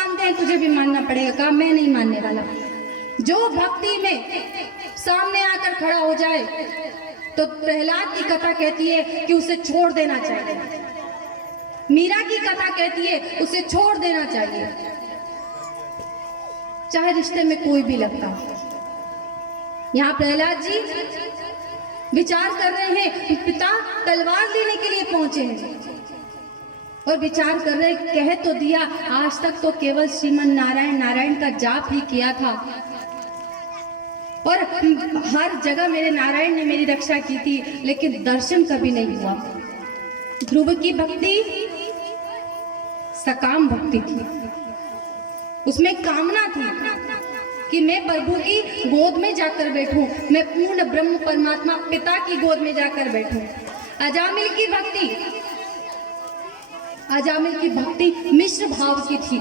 मानते हैं तुझे भी मानना पड़ेगा। कहा मैं नहीं मानने वाला। जो भक्ति में सामने आकर खड़ा हो जाए तो प्रहलाद की कथा कहती है कि उसे छोड़ देना चाहिए। मीरा की कथा कहती है उसे छोड़ देना चाहिए, चाहे रिश्ते में कोई भी लगता हो। यहाँ प्रहलाद जी विचार कर रहे हैं, पिता तलवार लेने के लिए पहुंचे हैं और विचार कर रहे, कह तो दिया आज तक तो केवल श्रीमन नारायण नारायण का जाप ही किया था और हर जगह मेरे नारायण ने मेरी रक्षा की थी, लेकिन दर्शन कभी नहीं हुआ। ध्रुव की भक्ति सकाम भक्ति थी, उसमें कामना थी कि मैं प्रभु की गोद में जाकर बैठूं, मैं पूर्ण ब्रह्म परमात्मा पिता की गोद में जाकर बैठूं। अजामिल की भक्ति मिश्र भाव की थी।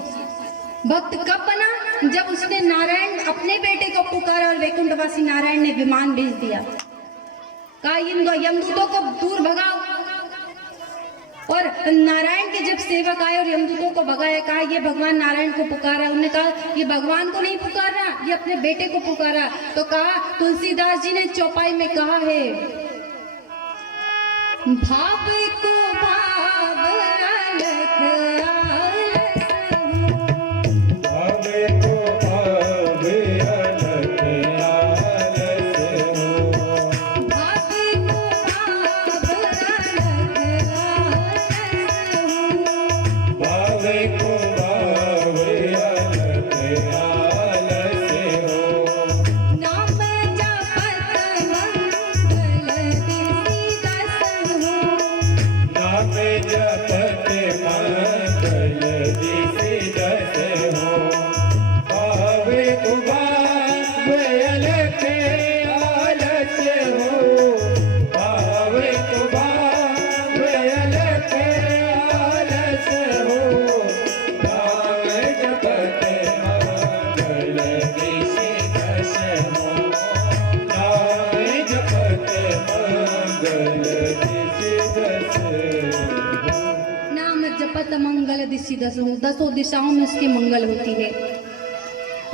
भक्त कब बना? जब उसने नारायण अपने बेटे को पुकारा और वैकुंठवासी नारायण ने विमान भेज दिया, कहा यमदूतों को दूर भगाओ। और नारायण के जब सेवक आए और यमदूतों को भगाया, कहा ये भगवान नारायण को पुकारा। उन्होंने कहा ये भगवान को नहीं पुकारा, ये अपने बेटे को पुकारा। तो कहा तुलसीदास जी ने चौपाई में कहा है, भाव को भाव अलख मंगल दिशि दसों दिशाओं में उसकी मंगल होती है।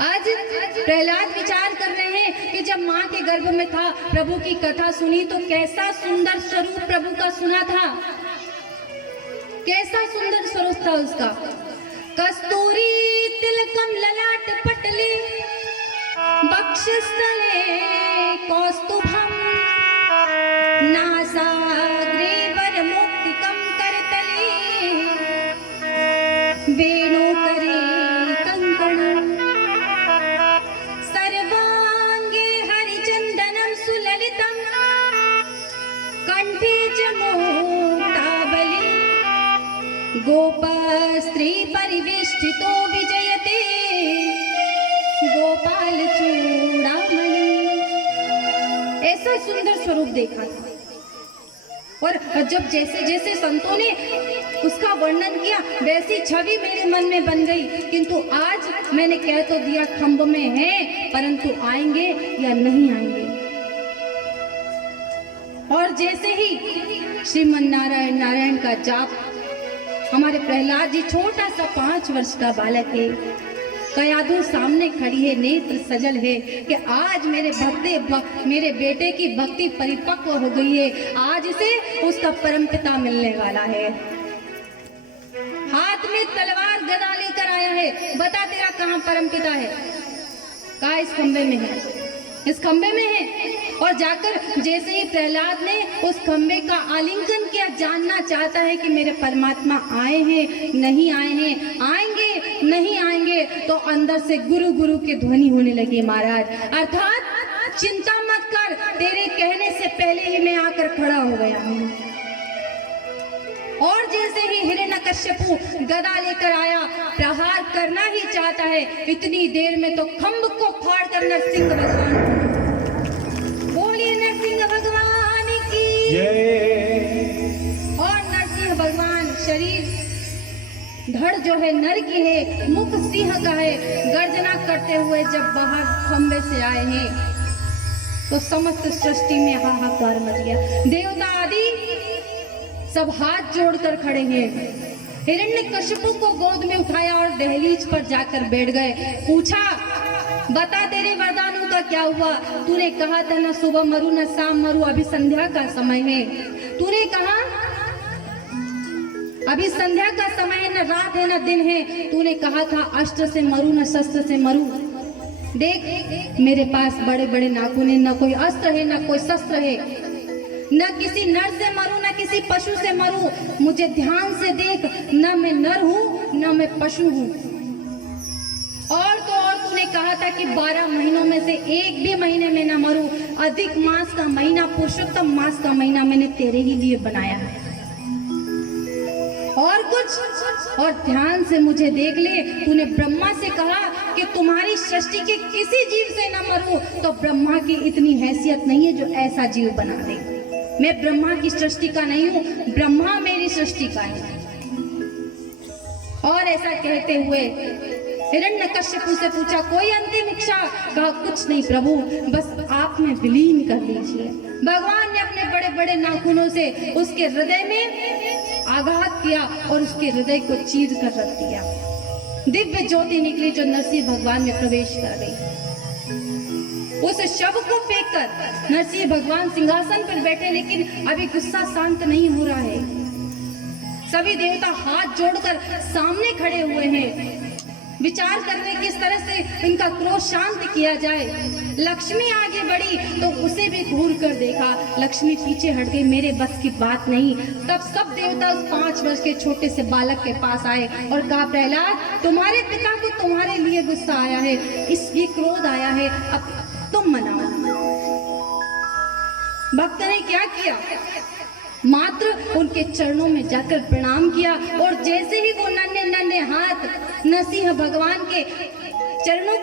आज प्रहलाद विचार कर रहे हैं कि जब माँ के गर्भ में था, प्रभु की कथा सुनी तो कैसा सुंदर स्वरूप प्रभु का सुना था, कैसा सुंदर स्वरूप था उसका। कस्तूरी तिलकम ललाट पटली वक्षस्थले कौस्तुभम नासाग्रे वरमुक्तिकम करतले वेणु करे कंकण सर्वांगे हरिचंदनम सुललितम कंठे च मुक्तावली गोप स्त्री परिवेष्टितो विजयते गोपाल चूड़ामणि। ऐसा सुंदर स्वरूप देखा था। और जब जैसे जैसे संतों ने उसका वर्णन किया वैसी छवि मेरे मन में बन गई। किंतु आज मैंने कह तो दिया खंभ में है, परंतु आएंगे या नहीं आएंगे। और जैसे ही श्रीमन नारायण नारायण का जाप, हमारे प्रहलाद जी छोटा सा 5 वर्ष का बालक है, कयाधु सामने खड़ी है, नेत्र सजल है कि आज मेरे बेटे की भक्ति परिपक्व हो गई है, आज इसे उसका परमपिता मिलने वाला है। हाथ में तलवार गदा लेकर आया है, बता तेरा कहाँ परमपिता है? कहा इस खंबे में है, इस खंबे में है। और जाकर जैसे ही प्रहलाद ने उस खंबे का आलिंगन किया, जानना चाहता है कि मेरे परमात्मा आए हैं नहीं आए हैं, आएंगे नहीं आएंगे, तो अंदर से गुरु गुरु की ध्वनि होने लगी महाराज, अर्थात चिंता मत कर, तेरे कहने से पहले ही मैं आकर खड़ा हो गया हूँ। और जैसे ही हिरण्यकश्यपु गदा लेकर आया, प्रहार करना ही चाहता है, इतनी देर में तो खंभ को फाड़ कर नरसिंह भगवान, बोलिए नरसिंह भगवान की। और नरसिंह भगवान शरीर धड़ जो है नर की है, मुख सिंह का है, गर्जना करते हुए जब बाहर खंबे से आए हैं तो समस्त सृष्टि में हाहाकार मच गया। देवता आदि सब हाथ जोड़कर खड़े हैं, हिरण्यकशिपु को गोद में उठाया और दहलीज पर जाकर बैठ गए। पूछा, बता तेरे वरदानों का क्या हुआ? तूने कहा था न सुबह मरू न शाम मरू, अभी संध्या का समय है। तूने कहा अभी संध्या का समय है, न रात है न दिन है। तूने कहा था अस्त्र से मरू न शस्त्र से मरू। देख मेरे पास बड़े बड़े नाखून है, न कोई अस्त्र है न कोई शस्त्र है, न किसी नर से मरू न किसी पशु से मरू। मुझे ध्यान से देख, न मैं नर हूँ न मैं पशु हूँ। और तो और तूने कहा था कि 12 महीनों में से एक भी महीने में न मरूं। अधिक मास का महीना, पुरुषोत्तम मास का महीना मैंने तेरे ही लिए बनाया है। और कुछ? और ध्यान से मुझे देख ले, तूने ब्रह्मा से कहा कि तुम्हारी सृष्टि के किसी जीव से न मरूं, तो ब्रह्मा की इतनी हैसियत नहीं है जो ऐसा जीव बना दे। मैं ब्रह्मा की सृष्टि का नहीं हूँ, ब्रह्मा मेरी सृष्टि का है। और ऐसा कहते हुए हिरण्यकश्यपु से पूछा, कोई अंतिम इच्छा? कहा, कुछ नहीं प्रभु, बस आप में विलीन कर लीजिए। भगवान ने अपने बड़े बड़े नाखूनों से उसके हृदय में आघात किया और उसके हृदय को चीर कर रख दिया। दिव्य ज्योति निकली जो नरसिंह भगवान में प्रवेश कर गई। उस शव को फेंककर नरसिंह भगवान सिंहासन पर बैठे, लेकिन अभी गुस्सा शांत नहीं हो रहा है। सभी देवता हाथ जोड़कर सामने खड़े हुए हैं, विचार करने किस तरह से इनका क्रोध शांत किया जाए। लक्ष्मी आगे बढ़ी तो उसे भी घूर कर देखा, लक्ष्मी पीछे हट गई, मेरे बस की बात नहीं। तब सब देवता उस 5 वर्ष के छोटे से बालक के पास आए और कहा, प्रहलाद, तुम्हारे पिता को तुम्हारे लिए गुस्सा आया है, इसलिए क्रोध आया है, अब तुम मनाओ। भक्त ने क्या किया? मात्र उनके चरणों में जाकर प्रणाम किया और जैसे ही वो नन्हे नन्हे हाथ नरसिंह भगवान के चरणों